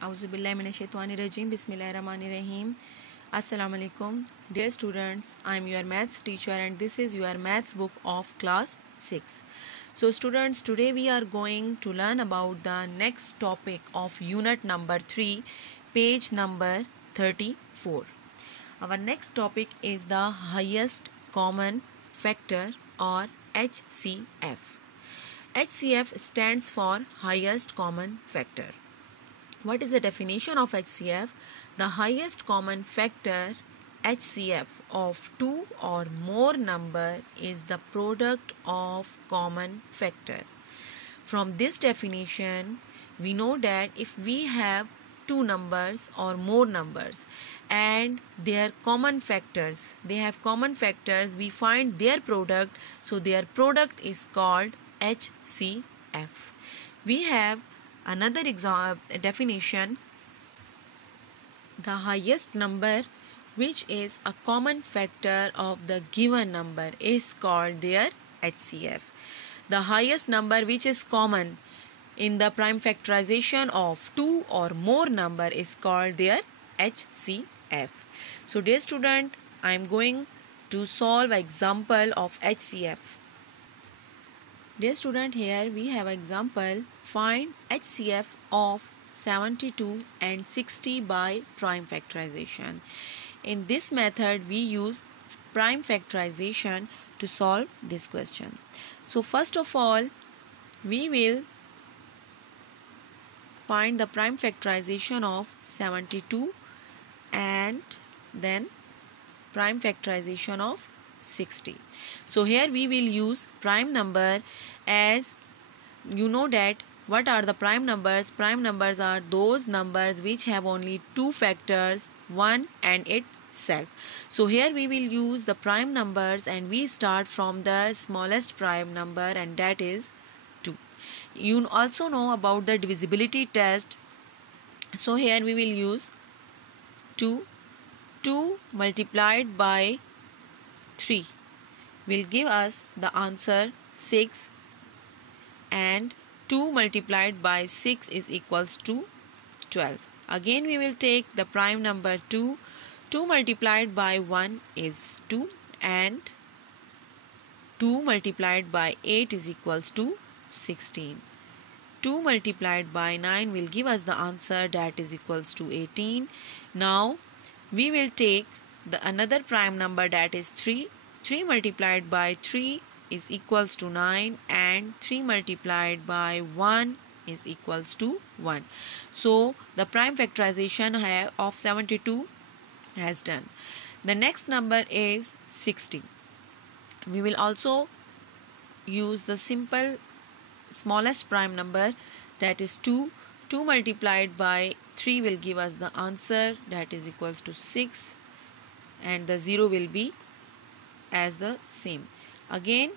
Auzubillahiminash-shaytanir-rajim. Bismillahir-rahmanir-rahim. Assalamu alaikum. Dear students, I am your maths teacher and this is your maths book of class 6. So students, today we are going to learn about the next topic of unit number 3, page number 34. Our next topic is the highest common factor or HCF. HCF stands for highest common factor. What is the definition of HCF? The highest common factor HCF of two or more number is the product of common factor. From this definition, we know that if we have two numbers or more numbers and their common factors, we find their product, so their product is called HCF. We have another definition. The highest number which is a common factor of the given number is called their HCF. The highest number which is common in the prime factorization of two or more number is called their HCF. So dear student, I am going to solve example of HCF. Dear student, here we have example. Find HCF of 72 and 60 by prime factorization. In this method, we use prime factorization to solve this question. So first of all, we will find the prime factorization of 72 and then prime factorization of 60. So here we will use prime number, as you know that what are the prime numbers? Prime numbers are those numbers which have only two factors, 1 and itself. So here we will use the prime numbers and we start from the smallest prime number, and that is 2. You also know about the divisibility test. So here we will use 2. 2 multiplied by 3 will give us the answer 6, and 2 multiplied by 6 is equals to 12. Again we will take the prime number 2. 2 multiplied by 1 is 2, and 2 multiplied by 8 is equals to 16. 2 multiplied by 9 will give us the answer, that is equals to 18. Now we will take the another prime number, that is 3. 3 multiplied by 3 is equals to 9, and 3 multiplied by 1 is equals to 1. So the prime factorization of 72 has done. The next number is 60. We will also use the simple smallest prime number, that is 2. 2 multiplied by 3 will give us the answer, that is equals to 6, and the 0 will be as the same. Again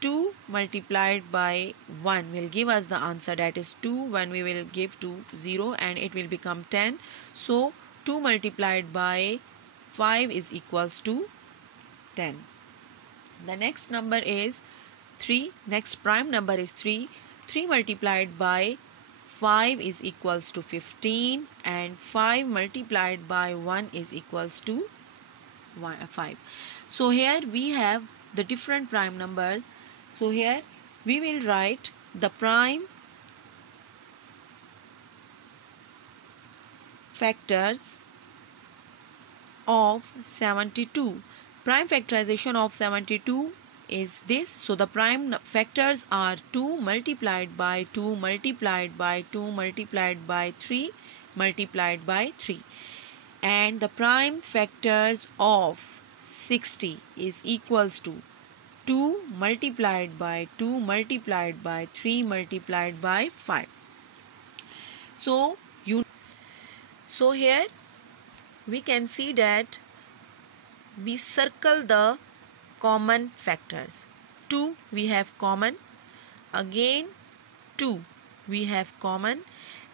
2 multiplied by 1 will give us the answer, that is 2. When we will give to 0 and it will become 10. So 2 multiplied by 5 is equals to 10. The next number is 3. Next prime number is 3. 3 multiplied by 5 is equals to 15, and 5 multiplied by 1 is equals to 5. So here we have the different prime numbers. So here we will write the prime factors of 72. Prime factorization of 72 is this. So the prime factors are 2 multiplied by 2 multiplied by 2 multiplied by 3 multiplied by 3. And the prime factors of 60 is equals to 2 multiplied by 2 multiplied by 3 multiplied by 5. So here we can see that we circle the common factors. 2 we have common, again 2 we have common,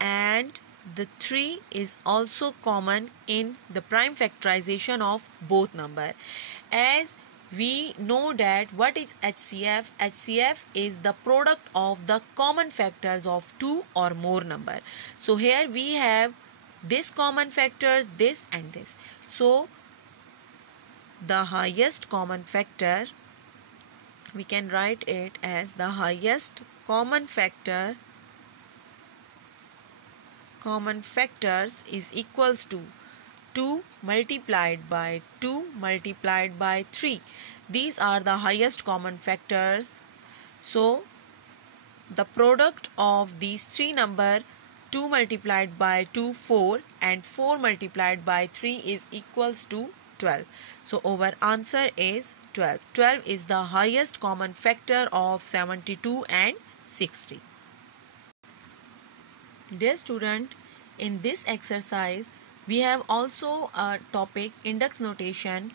and the 3 is also common in the prime factorization of both number. As we know that what is HCF? HCF is the product of the common factors of two or more number. So here we have this common factors, this and this. So the highest common factor, we can write it as the highest common factors is equals to 2 multiplied by 2 multiplied by 3. These are the highest common factors. So the product of these three numbers, 2 multiplied by 2, 4, and 4 multiplied by 3 is equals to 12. So our answer is 12. 12 is the highest common factor of 72 and 60. Dear student, in this exercise we have also a topic index notation.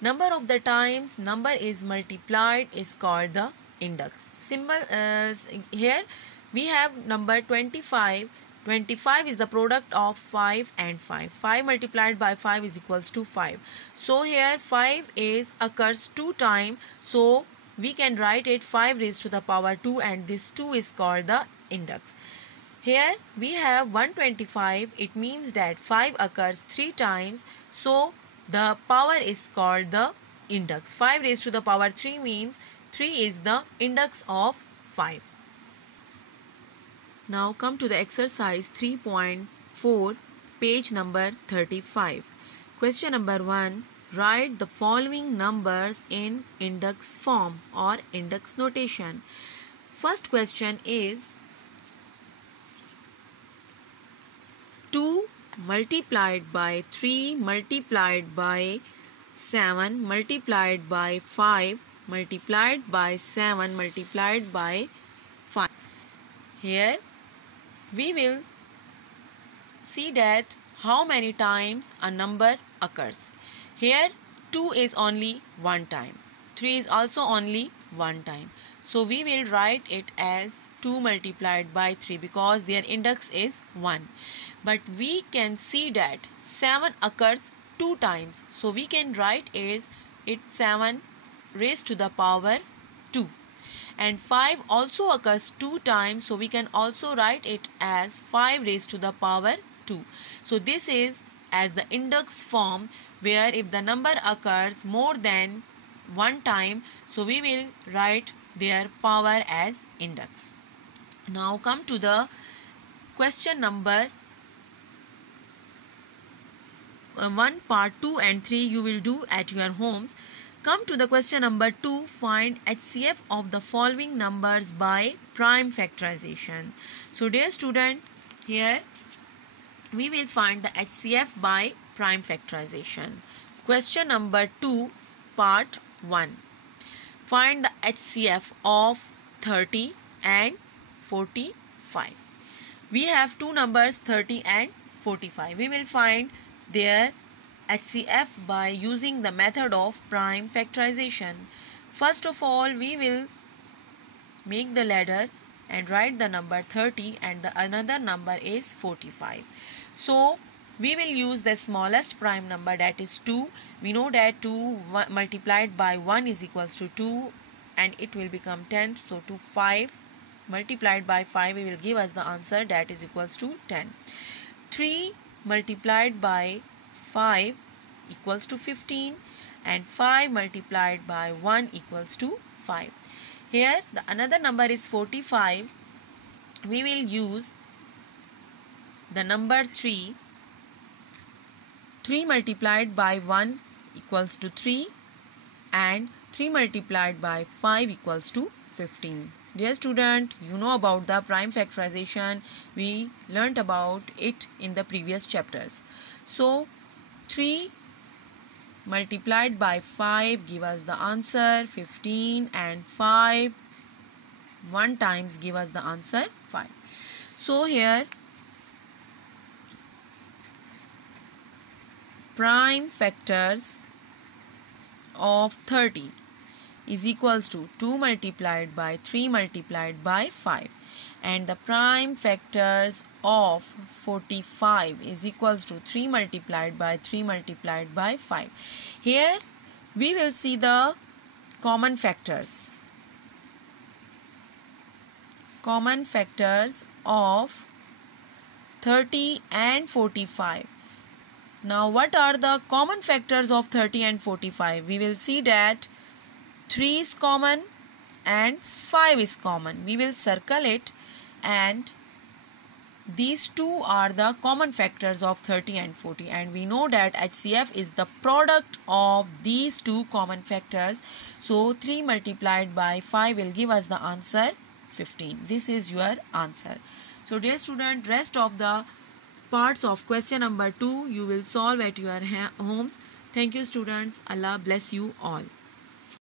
Number of the times number is multiplied is called the index. Symbol here we have number 25. 25 is the product of 5 and 5. 5 multiplied by 5 is equals to 5. So here 5 occurs 2 times. So we can write it 5 raised to the power 2, and this 2 is called the index. Here we have 125. It means that 5 occurs 3 times. So the power is called the index. 5 raised to the power 3 means 3 is the index of 5. Now come to the exercise 3.4, page number 35. Question number 1. Write the following numbers in index form or index notation. First question is 2 multiplied by 3 multiplied by 7 multiplied by 5 multiplied by 7 multiplied by 5. Here we will see that how many times a number occurs. Here 2 is only one time, 3 is also only one time. So we will write it as 2 multiplied by 3 because their index is 1. But we can see that 7 occurs 2 times. So we can write it 7 raised to the power 2. And 5 also occurs 2 times. So we can also write it as 5 raised to the power 2. So this is as the index form, where if the number occurs more than one time, so we will write their power as index. Now come to the question number 1, part 2 and 3 you will do at your homes. Come to the question number 2. Find HCF of the following numbers by prime factorization. So dear student, here we will find the HCF by prime factorization. Question number 2, part 1. Find the HCF of 30 and 45. We have two numbers 30 and 45. We will find their HCF by using the method of prime factorization. First of all, we will make the ladder and write the number 30 and the another number is 45. So we will use the smallest prime number, that is 2. We know that 2 multiplied by 1 is equals to 2 and it will become 10. So 5 multiplied by 5 will give us the answer, that is equals to 10. 3 multiplied by 5 equals to 15 and 5 multiplied by 1 equals to 5. Here the another number is 45. We will use the number 3. 3 multiplied by 1 equals to 3 and 3 multiplied by 5 equals to 15. Dear student, you know about the prime factorization. We learnt about it in the previous chapters. So 3 multiplied by 5 give us the answer 15 and 5 one times give us the answer 5. So here prime factors of 30 is equals to 2 multiplied by 3 multiplied by 5, and the prime factors of 45 is equals to 3 multiplied by 3 multiplied by 5. Here we will see the common factors. Common factors of 30 and 45. Now what are the common factors of 30 and 45? We will see that 3 is common and 5 is common. We will circle it, and these two are the common factors of 30 and 40, and we know that HCF is the product of these two common factors. So 3 multiplied by 5 will give us the answer 15. This is your answer. So dear student, rest of the parts of question number 2 you will solve at your homes. Thank you students. Allah bless you all.